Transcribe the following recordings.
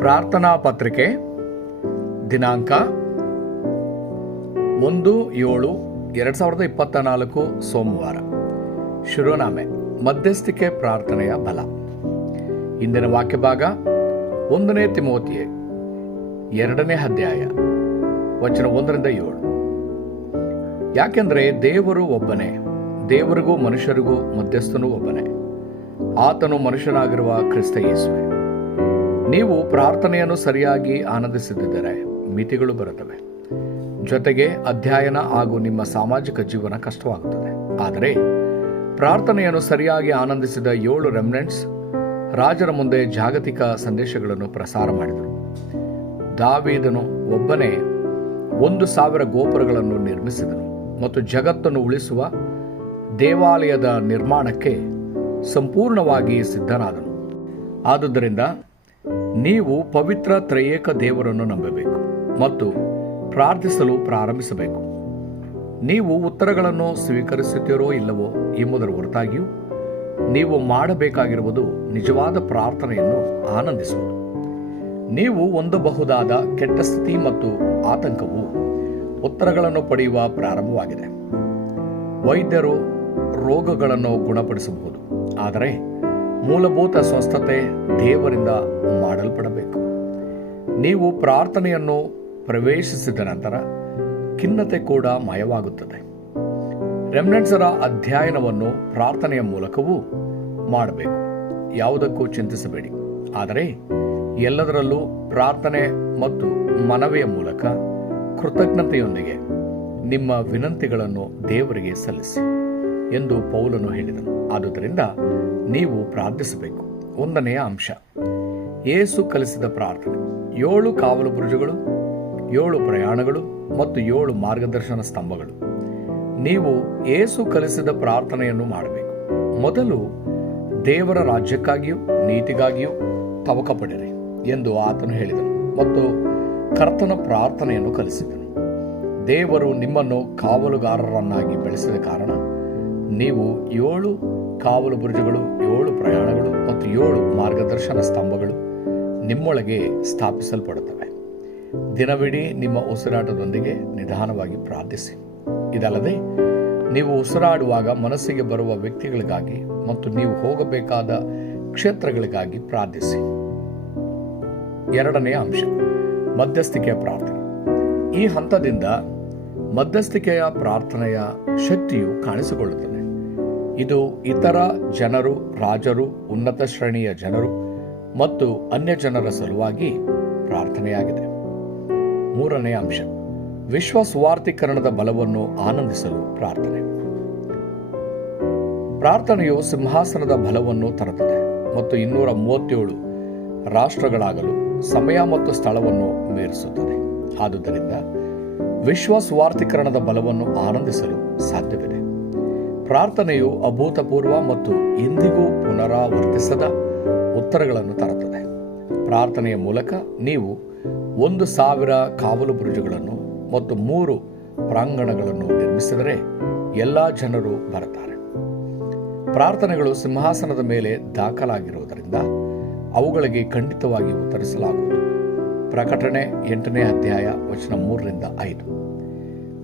ಪ್ರಾರ್ಥನಾ ಪತ್ರಿಕೆ ದಿನಾಂಕ 1/7/2024 ಸೋಮವಾರ. ಶಿರೋನಾಮೆ: ಮಧ್ಯಸ್ಥಿಕೆ ಪ್ರಾರ್ಥನೆಯ ಬಲ. ಇಂದಿನ ವಾಕ್ಯಭಾಗ 1 ತಿಮೋಥೆಯ 2ನೇ ಅಧ್ಯಾಯ ವಚನ 1-7. ಯಾಕೆಂದರೆ ದೇವರು ಒಬ್ಬನೇ, ದೇವರಿಗೂ ಮನುಷ್ಯರಿಗೂ ಮಧ್ಯಸ್ಥನೂ ಒಬ್ಬನೇ, ಆತನು ಮನುಷ್ಯನಾಗಿರುವ ಕ್ರಿಸ್ತ ಯೇಸುವೆ. ನೀವು ಪ್ರಾರ್ಥನೆಯನ್ನು ಸರಿಯಾಗಿ ಆನಂದಿಸದಿದ್ದರೆ ಮಿತಿಗಳು ಬರುತ್ತವೆ. ಜೊತೆಗೆ ಅಧ್ಯಯನ ಹಾಗೂ ನಿಮ್ಮ ಸಾಮಾಜಿಕ ಜೀವನ ಕಷ್ಟವಾಗುತ್ತದೆ. ಆದರೆ ಪ್ರಾರ್ಥನೆಯನ್ನು ಸರಿಯಾಗಿ ಆನಂದಿಸಿದ 7 ರೆಮ್ನೆಂಟ್ಸ್ ರಾಜರ ಮುಂದೆ ಜಾಗತಿಕ ಸಂದೇಶಗಳನ್ನು ಪ್ರಸಾರ ಮಾಡಿದರು. ದಾವೀದನು ಒಬ್ಬನೇ 1,000 ಗೋಪುರಗಳನ್ನು ನಿರ್ಮಿಸಿದನು ಮತ್ತು ಜಗತ್ತನ್ನು ಉಳಿಸುವ ದೇವಾಲಯದ ನಿರ್ಮಾಣಕ್ಕೆ ಸಂಪೂರ್ಣವಾಗಿ ಸಿದ್ಧನಾದನು. ಆದುದರಿಂದ ನೀವು ಪವಿತ್ರ ತ್ರಯೇಕ ದೇವರನ್ನು ನಂಬಬೇಕು ಮತ್ತು ಪ್ರಾರ್ಥಿಸಲು ಪ್ರಾರಂಭಿಸಬೇಕು. ನೀವು ಉತ್ತರಗಳನ್ನು ಸ್ವೀಕರಿಸುತ್ತೀರೋ ಇಲ್ಲವೋ ಎಂಬುದರ ಹೊರತಾಗಿಯೂ ನೀವು ಮಾಡಬೇಕಾಗಿರುವುದು ನಿಜವಾದ ಪ್ರಾರ್ಥನೆಯನ್ನು ಆನಂದಿಸುವುದು. ನೀವು ಹೊಂದಬಹುದಾದ ಕೆಟ್ಟ ಸ್ಥಿತಿ ಮತ್ತು ಆತಂಕವು ಉತ್ತರಗಳನ್ನು ಪಡೆಯುವ ಪ್ರಾರಂಭವಾಗಿದೆ. ವೈದ್ಯರು ರೋಗಗಳನ್ನು ಗುಣಪಡಿಸಬಹುದು, ಆದರೆ ಮೂಲಭೂತ ಸ್ವಸ್ಥತೆ ದೇವರಿಂದ ಮಾಡಲ್ಪಡಬೇಕು. ನೀವು ಪ್ರಾರ್ಥನೆಯನ್ನು ಪ್ರವೇಶಿಸಿದ ನಂತರ ಖಿನ್ನತೆ ಕೂಡ ಮಾಯವಾಗುತ್ತದೆ. ರೆಮ್ನೆಂಟ್ಸರ ಅಧ್ಯಯನವನ್ನು ಪ್ರಾರ್ಥನೆಯ ಮೂಲಕವೂ ಮಾಡಬೇಕು. ಯಾವುದಕ್ಕೂ ಚಿಂತಿಸಬೇಡಿ, ಆದರೆ ಎಲ್ಲದರಲ್ಲೂ ಪ್ರಾರ್ಥನೆ ಮತ್ತು ಮನವಿಯ ಮೂಲಕ ಕೃತಜ್ಞತೆಯೊಂದಿಗೆ ನಿಮ್ಮ ವಿನಂತಿಗಳನ್ನು ದೇವರಿಗೆ ಸಲ್ಲಿಸಿ ಎಂದು ಪೌಲನು ಹೇಳಿದನು. ಆದುದರಿಂದ ನೀವು ಪ್ರಾರ್ಥಿಸಬೇಕು. 1ನೇ ಅಂಶ: ಯೇಸು ಕಲಿಸಿದ ಪ್ರಾರ್ಥನೆ. 7 ಕಾವಲು ಬುರುಜುಗಳು, 7 ಪ್ರಯಾಣಗಳು ಮತ್ತು 7 ಮಾರ್ಗದರ್ಶನ ಸ್ತಂಭಗಳು. ನೀವು ಯೇಸು ಕಲಿಸಿದ ಪ್ರಾರ್ಥನೆಯನ್ನು ಮಾಡಬೇಕು. ಮೊದಲು ದೇವರ ರಾಜ್ಯಕ್ಕಾಗಿಯೂ ನೀತಿಗಾಗಿಯೂ ತವಕ ಪಡಿರಿ ಎಂದು ಆತನು ಹೇಳಿದನು ಮತ್ತು ಕರ್ತನ ಪ್ರಾರ್ಥನೆಯನ್ನು ಕಲಿಸಿದನು. ದೇವರು ನಿಮ್ಮನ್ನು ಕಾವಲುಗಾರರನ್ನಾಗಿ ಬೆಳೆಸಿದ ಕಾರಣ ನೀವು 7 ಕಾವಲು ಬುರುಜುಗಳು, 7 ಪ್ರಯಾಣಗಳು ಮತ್ತು 7 ಮಾರ್ಗದರ್ಶನ ಸ್ತಂಭಗಳು ನಿಮ್ಮೊಳಗೆ ಸ್ಥಾಪಿಸಲ್ಪಡುತ್ತವೆ. ದಿನವಿಡೀ ನಿಮ್ಮ ಉಸಿರಾಟದೊಂದಿಗೆ ನಿಧಾನವಾಗಿ ಪ್ರಾರ್ಥಿಸಿ. ಇದಲ್ಲದೆ ನೀವು ಉಸಿರಾಡುವಾಗ ಮನಸ್ಸಿಗೆ ಬರುವ ವ್ಯಕ್ತಿಗಳಿಗಾಗಿ ಮತ್ತು ನೀವು ಹೋಗಬೇಕಾದ ಕ್ಷೇತ್ರಗಳಿಗಾಗಿ ಪ್ರಾರ್ಥಿಸಿ. 2ನೇ ಅಂಶ: ಮಧ್ಯಸ್ಥಿಕೆಯ ಪ್ರಾರ್ಥನೆ. ಈ ಹಂತದಿಂದ ಮಧ್ಯಸ್ಥಿಕೆಯ ಪ್ರಾರ್ಥನೆಯ ಶಕ್ತಿಯು ಕಾಣಿಸಿಕೊಳ್ಳುತ್ತದೆ. ಇದು ಇತರ ಜನರು, ರಾಜರು, ಉನ್ನತ ಶ್ರೇಣಿಯ ಜನರು ಮತ್ತು ಅನ್ಯ ಜನರ ಸಲುವಾಗಿ ಪ್ರಾರ್ಥನೆಯಾಗಿದೆ. 3ನೇ ಅಂಶ: ವಿಶ್ವ ಸುವಾರ್ತೀಕರಣದ ಬಲವನ್ನು ಆನಂದಿಸಲು ಪ್ರಾರ್ಥನೆ. ಪ್ರಾರ್ಥನೆಯು ಸಿಂಹಾಸನದ ಬಲವನ್ನು ತರುತ್ತದೆ ಮತ್ತು 237 ರಾಷ್ಟ್ರಗಳಾಗಲು ಸಮಯ ಮತ್ತು ಸ್ಥಳವನ್ನು ಮೀರಿಸುತ್ತದೆ. ಆದುದರಿಂದ ವಿಶ್ವ ಸುವಾರ್ತೀಕರಣದ ಬಲವನ್ನು ಆನಂದಿಸಲು ಸಾಧ್ಯವಿದೆ. ಪ್ರಾರ್ಥನೆಯು ಅಭೂತಪೂರ್ವ ಮತ್ತು ಎಂದಿಗೂ ಪುನರಾವರ್ತಿಸದ ಉತ್ತರಗಳನ್ನು ತರುತ್ತದೆ. ಪ್ರಾರ್ಥನೆಯ ಮೂಲಕ ನೀವು 1,000 ಕಾವಲು ಬುರುಜುಗಳನ್ನು ಮತ್ತು 3 ಪ್ರಾಂಗಣಗಳನ್ನು ನಿರ್ಮಿಸಿದರೆ ಎಲ್ಲ ಜನರು ಬರುತ್ತಾರೆ. ಪ್ರಾರ್ಥನೆಗಳು ಸಿಂಹಾಸನದ ಮೇಲೆ ದಾಖಲಾಗಿರುವುದರಿಂದ ಅವುಗಳಿಗೆ ಖಂಡಿತವಾಗಿ ಉತ್ತರಿಸಲಾಗುವುದು. ಪ್ರಕಟಣೆ 8ನೇ ಅಧ್ಯಾಯ ವಚನ 3-5.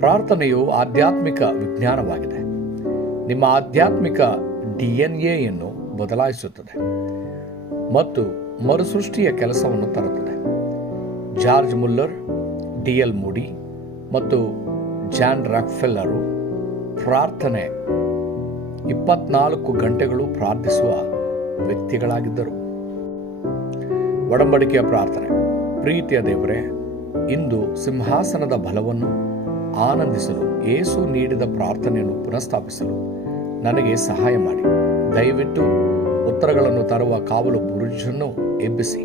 ಪ್ರಾರ್ಥನೆಯು ಆಧ್ಯಾತ್ಮಿಕ ವಿಜ್ಞಾನವಾಗಿದೆ. ನಿಮ್ಮ ಆಧ್ಯಾತ್ಮಿಕ DNA ಬದಲಾಯಿಸುತ್ತದೆ ಮತ್ತು ಮರುಸೃಷ್ಟಿಯ ಕೆಲಸವನ್ನು ತರುತ್ತದೆ. George Muller, D.L. ಮೂಡಿ ಮತ್ತು ಜಾನ್ ರಾಕ್ಫೆಲ್ಲರು ಪ್ರಾರ್ಥನೆ 24 ಗಂಟೆಗಳು ಪ್ರಾರ್ಥಿಸುವ ವ್ಯಕ್ತಿಗಳಾಗಿದ್ದರು. ಒಡಂಬಡಿಕೆಯ ಪ್ರಾರ್ಥನೆ. ಪ್ರೀತಿಯ ದೇವರೇ, ಇಂದು ಸಿಂಹಾಸನದ ಬಲವನ್ನು ಆನಂದಿಸಲು ಯೇಸು ನೀಡಿದ ಪ್ರಾರ್ಥನೆಯನ್ನು ಪುನಃಸ್ಥಾಪಿಸಲು ನನಗೆ ಸಹಾಯ ಮಾಡಿ. ದಯವಿಟ್ಟು ಉತ್ತರಗಳನ್ನು ತರುವ ಕಾವಲು ಬುರುಜನ್ನು ಎಬ್ಬಿಸಿ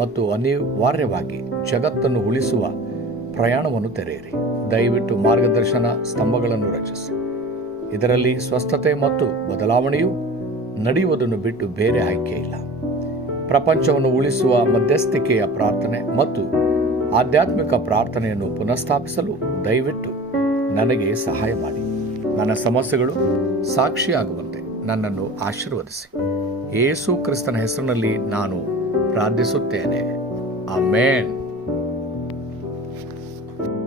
ಮತ್ತು ಅನಿವಾರ್ಯವಾಗಿ ಜಗತ್ತನ್ನು ಉಳಿಸುವ ಪ್ರಯಾಣವನ್ನು ತೆರೆಯಿರಿ. ದಯವಿಟ್ಟು ಮಾರ್ಗದರ್ಶನ ಸ್ತಂಭಗಳನ್ನು ರಚಿಸಿ. ಇದರಲ್ಲಿ ಸ್ವಸ್ಥತೆ ಮತ್ತು ಬದಲಾವಣೆಯು ನಡೆಯುವುದನ್ನು ಬಿಟ್ಟು ಬೇರೆ ಆಯ್ಕೆ ಇಲ್ಲ. ಪ್ರಪಂಚವನ್ನು ಉಳಿಸುವ ಮಧ್ಯಸ್ಥಿಕೆಯ ಪ್ರಾರ್ಥನೆ ಮತ್ತು ಆಧ್ಯಾತ್ಮಿಕ ಪ್ರಾರ್ಥನೆಯನ್ನು ಪುನಃಸ್ಥಾಪಿಸಲು ದಯವಿಟ್ಟು ನನಗೆ ಸಹಾಯ ಮಾಡಿ. ನನ್ನ ಸಮಸ್ಯೆಗಳು ಸಾಕ್ಷಿಯಾಗುವಂತೆ ನನ್ನನ್ನು ಆಶೀರ್ವದಿಸಿ. ಯೇಸು ಕ್ರಿಸ್ತನ ಹೆಸರಿನಲ್ಲಿ ನಾನು ಪ್ರಾರ್ಥಿಸುತ್ತೇನೆ. ಆಮೇನ್.